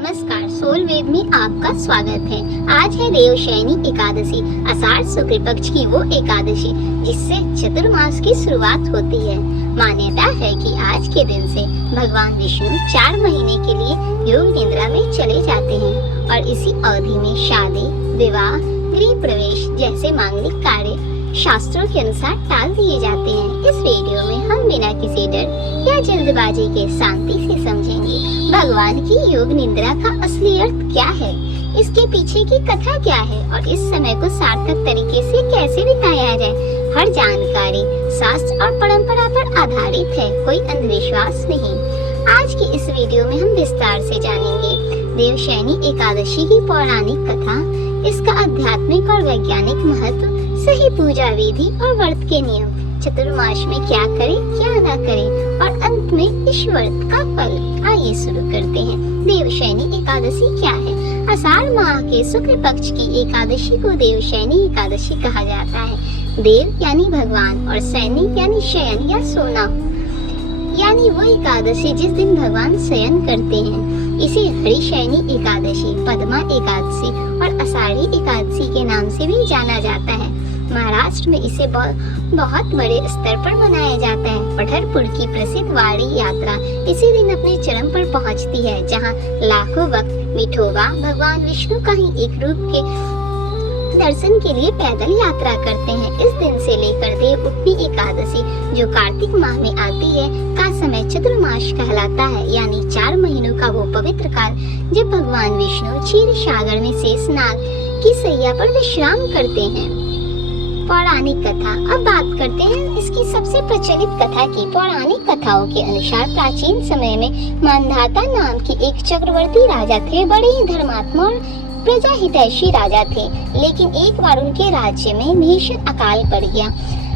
नमस्कार, सोल वेद में आपका स्वागत है। आज है देवशयनी एकादशी, आषाढ़ शुक्ल पक्ष की वो एकादशी जिससे चतुर्मास की शुरुआत होती है। मान्यता है कि आज के दिन से भगवान विष्णु 4 महीने के लिए योग निद्रा में चले जाते हैं और इसी अवधि में शादी, विवाह, गृह प्रवेश जैसे मांगलिक कार्य शास्त्रों के अनुसार टाल दिए जाते हैं। इस वीडियो में हम बिना किसी डर या जल्दबाजी के शांति से समझेंगे भगवान की योग निद्रा का असली अर्थ क्या है, इसके पीछे की कथा क्या है और इस समय को सार्थक तरीके से कैसे बिताया जाए। हर जानकारी शास्त्र और परंपरा पर आधारित है, कोई अंधविश्वास नहीं। आज की इस वीडियो में हम विस्तार से जानेंगे देवशयनी एकादशी की पौराणिक कथा, इसका आध्यात्मिक और वैज्ञानिक महत्व, सही पूजा विधि और व्रत के नियम, चतुर्मास में क्या करें क्या ना करें और अंत में इस व्रत का फल। आइए शुरू करते हैं। देवशयनी एकादशी क्या है? आषाढ़ माह के शुक्ल पक्ष की एकादशी को देवशयनी एकादशी कहा जाता है। देव यानी भगवान और शयनी यानी शयन या सोना, यानी वो एकादशी जिस दिन भगवान शयन करते हैं। इसे हरिशयनी एकादशी, पद्मा एकादशी और आषाढ़ी एकादशी के नाम से भी जाना जाता है। महाराष्ट्र में इसे बहुत बड़े स्तर पर मनाया जाता है। पंढरपुर की प्रसिद्ध वाड़ी यात्रा इसी दिन अपने चरम पर पहुंचती है, जहां लाखों भक्त विठोबा भगवान विष्णु का ही एक रूप के दर्शन के लिए पैदल यात्रा करते हैं। इस दिन से लेकर देवउठनी एकादशी जो कार्तिक माह में आती है का समय चतुर्मास कहलाता है, यानी 4 महीनों का वो पवित्र काल जब भगवान विष्णु क्षीर सागर में शेषनाग की सैया पर विश्राम करते हैं। पौराणिक कथा, अब बात करते हैं इसकी सबसे प्रचलित कथा की। पौराणिक कथाओं के अनुसार प्राचीन समय में मानधाता नाम के एक चक्रवर्ती राजा थे। बड़े ही धर्मात्मा और प्रजा हितैषी राजा थे, लेकिन एक बार उनके राज्य में भीषण अकाल पड़ गया।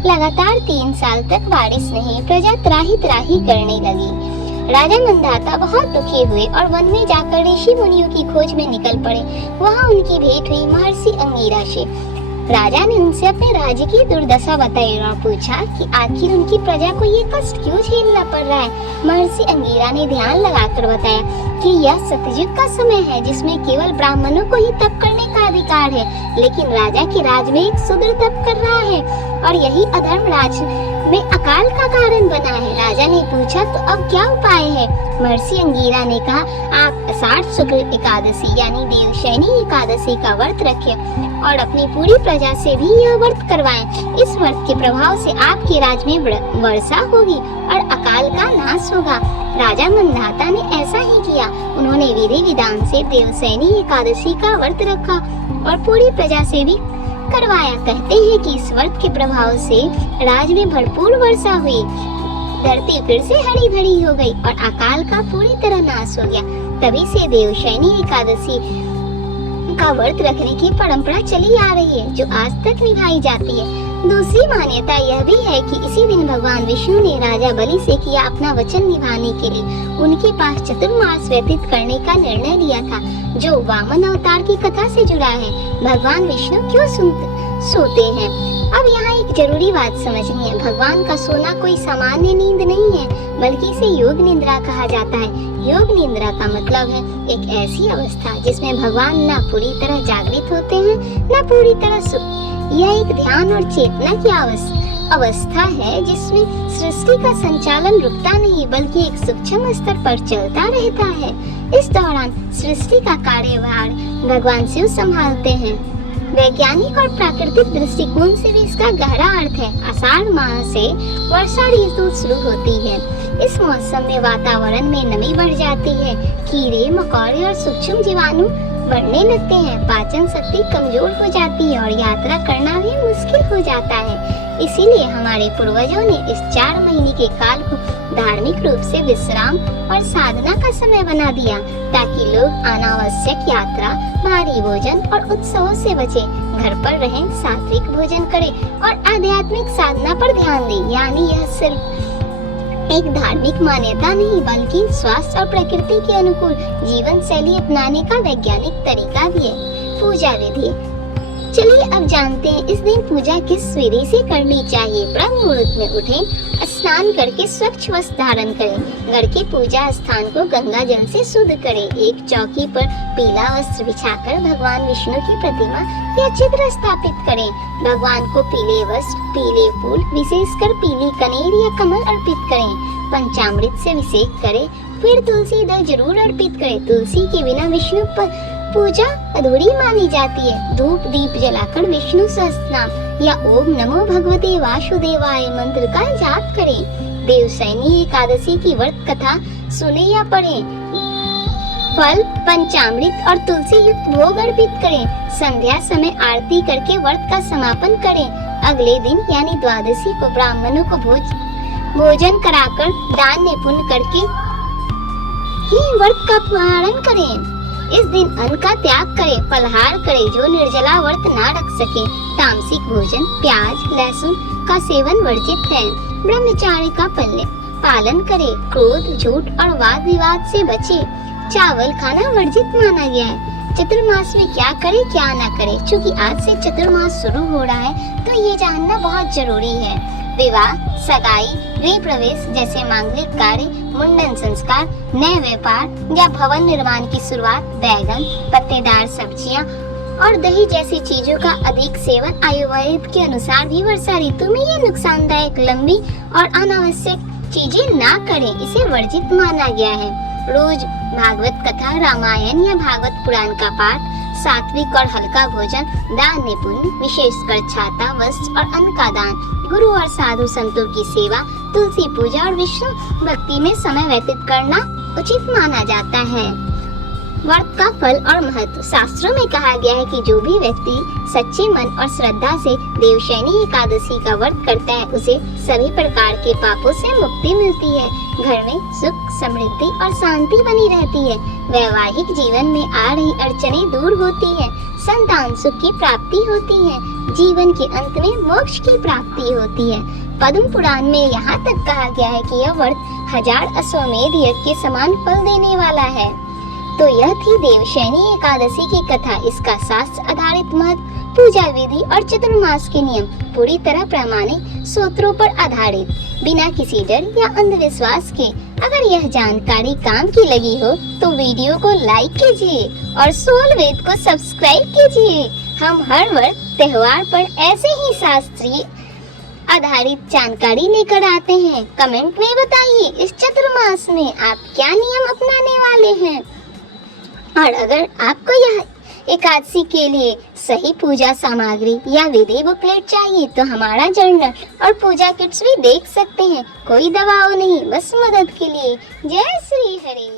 लगातार 3 साल तक बारिश नहीं, प्रजा त्राही त्राही करने लगी। राजा मानधाता बहुत दुखी हुए और वन में जाकर ऋषि मुनियों की खोज में निकल पड़े। वहाँ उनकी भेंट हुई महर्षि अंगिरा से। राजा ने उनसे अपने राज्य की दुर्दशा बताई और पूछा कि आखिर उनकी प्रजा को ये कष्ट क्यों झेलना पड़ रहा है। महर्षि अंगिरा ने ध्यान लगाकर बताया कि यह सतयुग का समय है जिसमें केवल ब्राह्मणों को ही तप करने का अधिकार है, लेकिन राजा के राज में एक शूद्र तप कर रहा है और यही अधर्म राज में अकाल का कारण बना है। राजा ने पूछा तो अब क्या उपाय है? महर्षि अंगिरा ने कहा, आप आषाढ़ शुक्ल एकादशी यानी देवशयनी एकादशी का व्रत रखें और अपनी पूरी प्रजा से भी यह व्रत करवाएं। इस व्रत के प्रभाव से आपके राज्य में वर्षा होगी और अकाल का नाश होगा। राजा मानधाता ने ऐसा ही किया। उन्होंने विधि विधान से देवशयनी एकादशी का व्रत रखा और पूरी प्रजा से भी करवाया। कहते हैं कि इस व्रत के प्रभाव से राज्य में भरपूर वर्षा हुई, धरती फिर से हरी भरी हो गई और अकाल का पूरी तरह नाश हो गया। तभी से देवशयनी एकादशी का व्रत रखने की परंपरा चली आ रही है, जो आज तक निभाई जाती है। दूसरी मान्यता यह भी है कि इसी दिन भगवान विष्णु ने राजा बलि से किया अपना वचन निभाने के लिए उनके पास चतुर्मास व्यतीत करने का निर्णय लिया था, जो वामन अवतार की कथा से जुड़ा है। भगवान विष्णु क्यों सोते हैं? अब यहाँ एक जरूरी बात समझनी है। भगवान का सोना कोई सामान्य नींद नहीं है, बल्कि इसे योग निद्रा कहा जाता है। योग निद्रा का मतलब है एक ऐसी अवस्था जिसमें भगवान न पूरी तरह जागृत होते हैं न पूरी तरह यह एक ध्यान और चेतना की अवस्था है जिसमें सृष्टि का संचालन रुकता नहीं, बल्कि एक सूक्ष्म स्तर पर चलता रहता है। इस दौरान सृष्टि का कार्यभार भगवान शिव संभालते हैं। वैज्ञानिक और प्राकृतिक दृष्टिकोण से भी इसका गहरा अर्थ है। आषाढ़ माह से वर्षा ऋतु शुरू होती है। इस मौसम में वातावरण में नमी बढ़ जाती है, कीड़े मकोड़े और सूक्ष्म जीवाणु बढ़ने लगते हैं, पाचन शक्ति कमजोर हो जाती है और यात्रा करना भी मुश्किल हो जाता है। इसीलिए हमारे पूर्वजों ने इस 4 महीने के काल को धार्मिक रूप से विश्राम और साधना का समय बना दिया, ताकि लोग अनावश्यक यात्रा, भारी भोजन और उत्सवों से बचें, घर पर रहें, सात्विक भोजन करें और आध्यात्मिक साधना पर ध्यान दें। यानी यह सिर्फ एक धार्मिक मान्यता नहीं, बल्कि स्वास्थ्य और प्रकृति के अनुकूल जीवन शैली अपनाने का वैज्ञानिक तरीका भी है। पूजा विधि, चलिए अब जानते हैं इस दिन पूजा किस विधि से करनी चाहिए। ब्रह्म मुहूर्त में उठें, स्नान करके स्वच्छ वस्त्र धारण करें। घर के पूजा स्थान को गंगा जल से शुद्ध करें। एक चौकी पर पीला वस्त्र बिछाकर भगवान विष्णु की प्रतिमा या चित्र स्थापित करें। भगवान को पीले वस्त्र, पीले फूल, विशेषकर पीली कनेर या कमल अर्पित करें। पंचामृत से अभिषेक करें, फिर तुलसी दल जरूर अर्पित करें। तुलसी के बिना विष्णु पूजा अधूरी मानी जाती है। धूप दीप जलाकर विष्णु सहस्त्रनाम या ओम नमो भगवते वासुदेवाय मंत्र का जाप करें। देवशयनी एकादशी की व्रत कथा सुने या पढ़ें। फल, पंचामृत और तुलसी युक्त भोग अर्पित करें। संध्या समय आरती करके व्रत का समापन करें। अगले दिन यानी द्वादशी को ब्राह्मणों को भोजन कराकर दान पुण्य करके ही व्रत का पालन करें। इस दिन अन्न का त्याग करें, फलाहार करें। जो निर्जला व्रत ना रख सके, तामसिक भोजन, प्याज, लहसुन का सेवन वर्जित है। ब्रह्मचार्य का पालन करें। क्रोध, झूठ और वाद विवाद से बचे। चावल खाना वर्जित माना गया है। चतुर्मास में क्या करे क्या ना करे, क्योंकि आज से चतुर्मास शुरू हो रहा है तो ये जानना बहुत जरूरी है। विवाह, सगाई, गृह प्रवेश जैसे मांगलिक कार्य, मुंडन संस्कार, नए व्यापार या भवन निर्माण की शुरुआत, बैगन, पत्तेदार सब्जियां और दही जैसी चीजों का अधिक सेवन आयुर्वेद के अनुसार भी वर्षा ऋतु में ये नुकसानदायक, लंबी और अनावश्यक चीजें ना करें, इसे वर्जित माना गया है। रोज भागवत कथा, रामायण या भागवत पुराण का पाठ, सात्विक और हल्का भोजन, दान पुण्य, विशेषकर छाता, वस्त्र और अन्न का दान, गुरु और साधु संतों की सेवा, तुलसी पूजा और विष्णु भक्ति में समय व्यतीत करना उचित माना जाता है। व्रत का फल और महत्व। शास्त्रों में कहा गया है कि जो भी व्यक्ति सच्चे मन और श्रद्धा से देवशयनी एकादशी का व्रत करता है उसे सभी प्रकार के पापों से मुक्ति मिलती है। घर में सुख, समृद्धि और शांति बनी रहती है। वैवाहिक जीवन में आ रही अड़चनें दूर होती है। संतान सुख की प्राप्ति होती है। जीवन के अंत में मोक्ष की प्राप्ति होती है। पद्म पुराण में यहाँ तक कहा गया है कि यह व्रत 1000 अश्वमेध यज्ञ के समान फल देने वाला है। तो यह थी देवशयनी एकादशी की कथा। इसका शास्त्र आधारित महत्व, पूजा विधि और चतुर्मास के नियम पूरी तरह प्रामाणिक सूत्रों पर आधारित, बिना किसी डर या अंधविश्वास के। अगर यह जानकारी काम की लगी हो तो वीडियो को लाइक कीजिए और सोल वेद को सब्सक्राइब कीजिए। हम हर वर्ष त्योहार पर ऐसे ही शास्त्रीय आधारित जानकारी लेकर आते हैं। कमेंट में बताइए इस चतुर्मास में आप क्या नियम अपनाने वाले हैं। और अगर आपको यह एकादशी के लिए सही पूजा सामग्री या विधि बुकलेट चाहिए तो हमारा जर्नल और पूजा किट्स भी देख सकते हैं। कोई दबाव नहीं, बस मदद के लिए। जय श्री हरि।